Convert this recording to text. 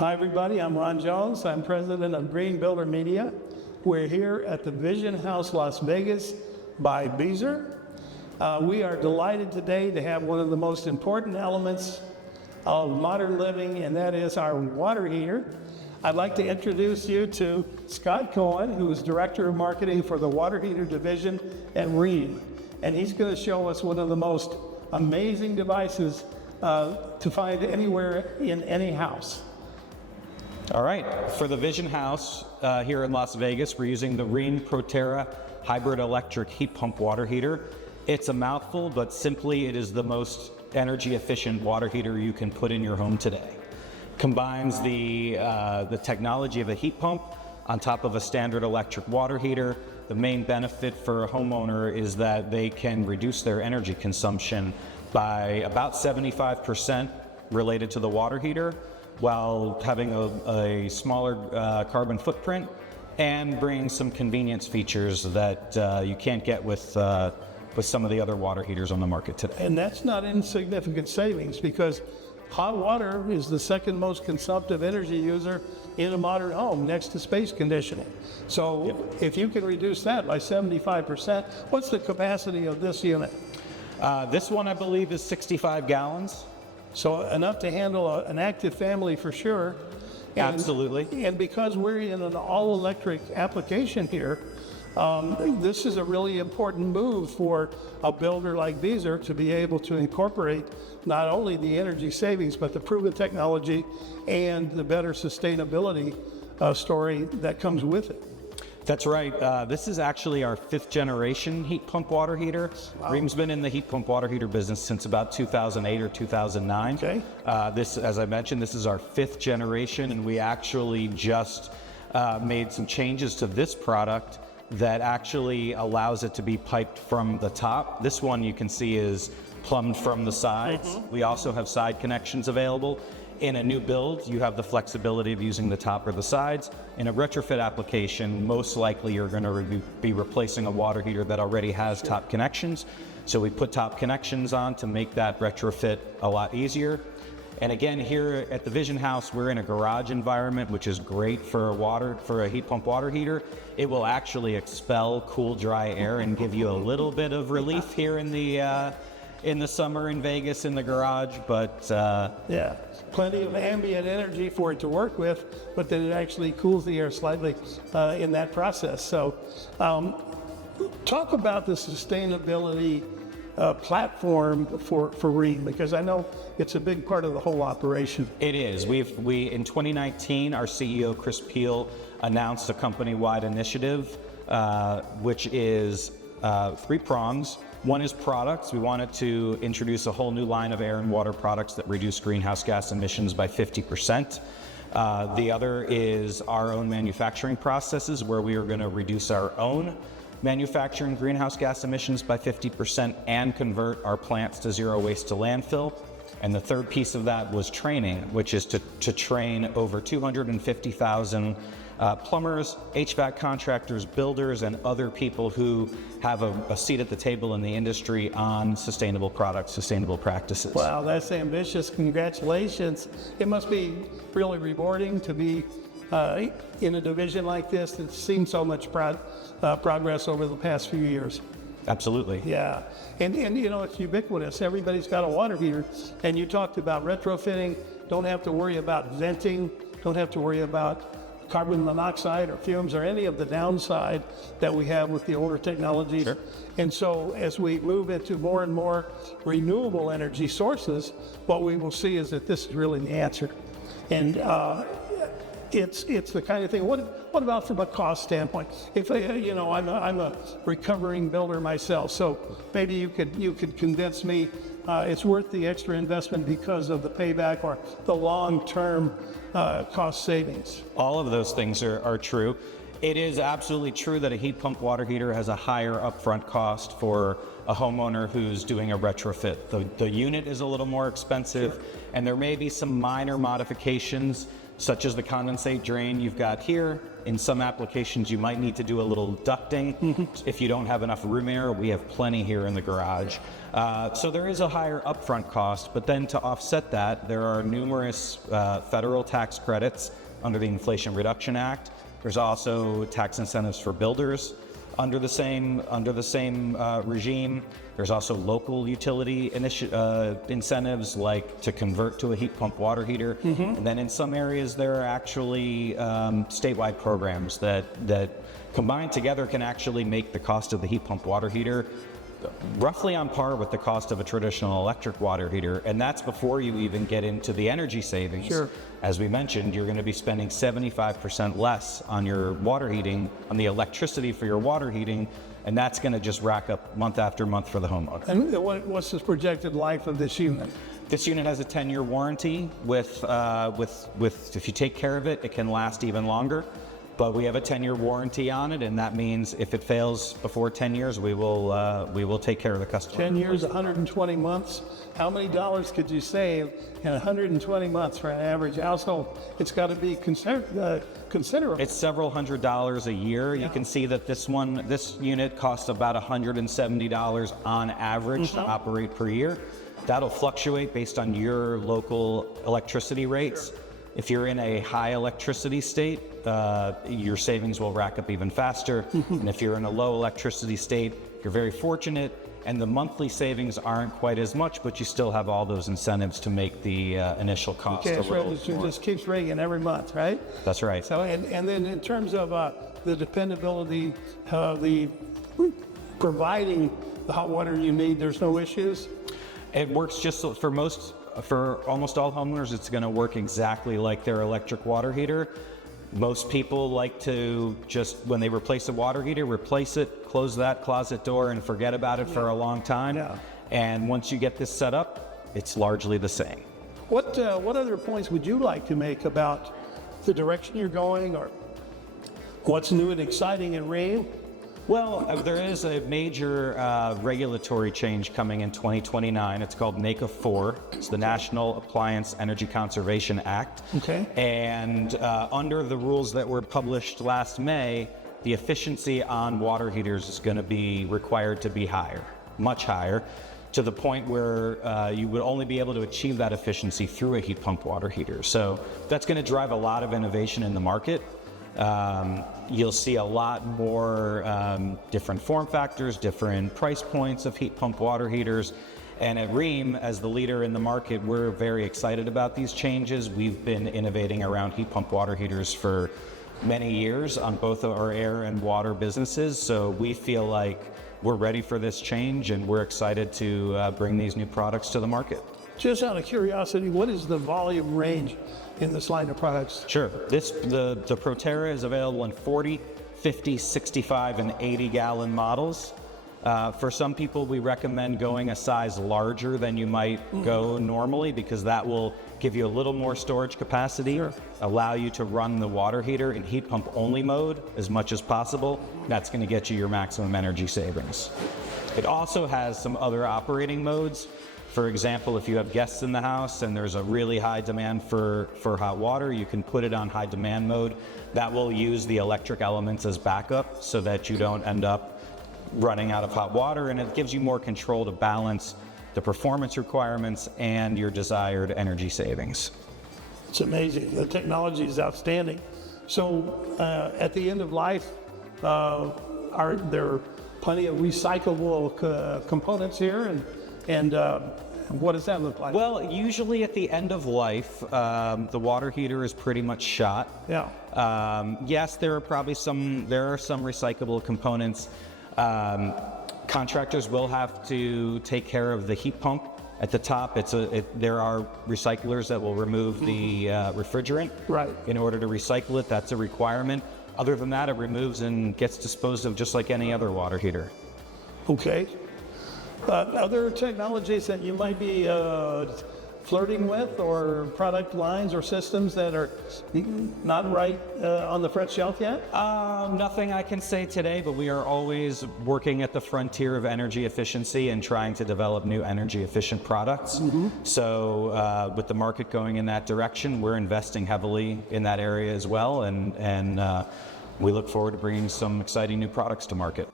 Hi everybody, I'm Ron Jones. I'm president of Green Builder Media. We're here at the Vision House Las Vegas by Beazer. We are delighted today to have one of the most important elements of modern living, and that is our water heater. I'd like to introduce you to Scott Cohen, who is Director of Marketing for the Water Heater Division at Rheem. And he's going to show us one of the most amazing devices to find anywhere in any house. All right, for the Vision House here in Las Vegas, we're using the Rheem ProTerra hybrid electric heat pump water heater. It's a mouthful, but simply it is the most energy efficient water heater you can put in your home today. Combines the technology of a heat pump on top of a standard electric water heater. The main benefit for a homeowner is that they can reduce their energy consumption by about 75% related to the water heater, while having a smaller carbon footprint and bring some convenience features that you can't get with some of the other water heaters on the market today. And that's not insignificant savings, because hot water is the second most consumptive energy user in a modern home, next to space conditioning. So if you can reduce that by 75%, what's the capacity of this unit? This one, I believe, is 65 gallons. So enough to handle an active family for sure. And, absolutely. And because we're in an all-electric application here, this is a really important move for a builder like Beazer to be able to incorporate not only the energy savings, but the proven technology and the better sustainability story that comes with it. That's right. This is actually our 5th generation heat pump water heater. Wow. Rheem's been in the heat pump water heater business since about 2008 or 2009. Okay. This, as I mentioned, this is our 5th generation, and we actually just made some changes to this product that actually allows it to be piped from the top. This one you can see is plumbed from the sides. Mm-hmm. We also have side connections available. In a new build, you have the flexibility of using the top or the sides. In a retrofit application, most likely you're going to be replacing a water heater that already has top connections. So we put top connections on to make that retrofit a lot easier. And again, here at the Vision House, we're in a garage environment, which is great for a heat pump water heater. It will actually expel cool, dry air and give you a little bit of relief here in the summer in Vegas in the garage, but yeah, plenty of ambient energy for it to work with, but then it actually cools the air slightly in that process. So talk about the sustainability platform for Rheem, because I know it's a big part of the whole operation. It is. We in 2019, our CEO Chris Peel announced a company-wide initiative, which is 3 prongs. One is products. We wanted to introduce a whole new line of air and water products that reduce greenhouse gas emissions by 50%. The other is our own manufacturing processes, where we are going to reduce our own manufacturing greenhouse gas emissions by 50% and convert our plants to zero waste to landfill. And the third piece of that was training, which is to train over 250,000 plumbers, HVAC contractors, builders, and other people who have a seat at the table in the industry on sustainable products, sustainable practices. Wow, that's ambitious. Congratulations. It must be really rewarding to be in a division like this that's seen so much progress over the past few years. Absolutely. Yeah, and you know, it's ubiquitous. Everybody's got a water heater, and you talked about retrofitting. Don't have to worry about venting. Don't have to worry about carbon monoxide or fumes or any of the downside that we have with the older technologies. Sure. And so as we move into more and more renewable energy sources, what we will see is that this is really the answer. And it's the kind of thing. What about from a cost standpoint? If you know, I'm a recovering builder myself, so maybe you could convince me it's worth the extra investment because of the payback or the long-term cost savings. All of those things are true. It is absolutely true that a heat pump water heater has a higher upfront cost for a homeowner who's doing a retrofit. The unit is a little more expensive, sure, and there may be some minor modifications such as the condensate drain you've got here. In some applications, you might need to do a little ducting. If you don't have enough room air, we have plenty here in the garage. So there is a higher upfront cost, but then to offset that, there are numerous federal tax credits under the Inflation Reduction Act. There's also tax incentives for builders under the same regime. There's also local utility incentives, like to convert to a heat pump water heater. And then in some areas, there are actually statewide programs that combined together can actually make the cost of the heat pump water heater roughly on par with the cost of a traditional electric water heater, and that's before you even get into the energy savings. Sure. As we mentioned, you're going to be spending 75% less on your water heating, on the electricity for your water heating, and that's going to just rack up month after month for the homeowner. And what's the projected life of this unit? This unit has a 10-year warranty with if you take care of it, it can last even longer. But we have a 10-year warranty on it, and that means if it fails before 10 years, we will take care of the customer. 10 years, 120 months. How many dollars could you save in 120 months for an average household? It's got to be considerable. It's several $100s a year. You can see that this unit costs about $170 on average to operate per year. That'll fluctuate based on your local electricity rates. If you're in a high electricity state, your savings will rack up even faster. And if you're in a low electricity state, you're very fortunate, and the monthly savings aren't quite as much, but you still have all those incentives to make the initial cost a Cash little register more. just keeps ringing every month, right? That's right. So, and then in terms of the dependability, the providing the hot water you need, there's no issues? It works just for almost all homeowners, it's going to work exactly like their electric water heater. Most people like to just, when they replace a water heater, replace it, close that closet door, and forget about it for a long time. Yeah. And once you get this set up, it's largely the same. What other points would you like to make about the direction you're going, or what's new and exciting in Rheem? Well, there is a major regulatory change coming in 2029. It's called NACA 4. It's the National Appliance Energy Conservation Act. Okay. And under the rules that were published last May, the efficiency on water heaters is going to be required to be higher, much higher, to the point where you would only be able to achieve that efficiency through a heat pump water heater. So that's going to drive a lot of innovation in the market. You'll see a lot more different form factors, different price points of heat pump water heaters. And at Rheem, as the leader in the market, we're very excited about these changes. We've been innovating around heat pump water heaters for many years on both our air and water businesses. So we feel like we're ready for this change, and we're excited to bring these new products to the market. Just out of curiosity, what is the volume range in this line of products? Sure. The ProTerra is available in 40, 50, 65, and 80-gallon models. For some people, we recommend going a size larger than you might go normally, because that will give you a little more storage capacity, allow you to run the water heater in heat pump only mode as much as possible. That's going to get you your maximum energy savings. It also has some other operating modes. For example, if you have guests in the house and there's a really high demand for hot water, you can put it on high demand mode. That will use the electric elements as backup so that you don't end up running out of hot water, and it gives you more control to balance the performance requirements and your desired energy savings. It's amazing. The technology is outstanding. So at the end of life, are there plenty of recyclable components here? And what does that look like? Well, usually at the end of life, the water heater is pretty much shot. Yeah. Yes, there are some recyclable components. Contractors will have to take care of the heat pump at the top. There are recyclers that will remove the refrigerant. Right. In order to recycle it, that's a requirement. Other than that, it removes and gets disposed of just like any other water heater. Okay. Other technologies that you might be flirting with, or product lines or systems that are not right on the front shelf yet? Nothing I can say today, but we are always working at the frontier of energy efficiency and trying to develop new energy efficient products. So with the market going in that direction, we're investing heavily in that area as well, and we look forward to bringing some exciting new products to market.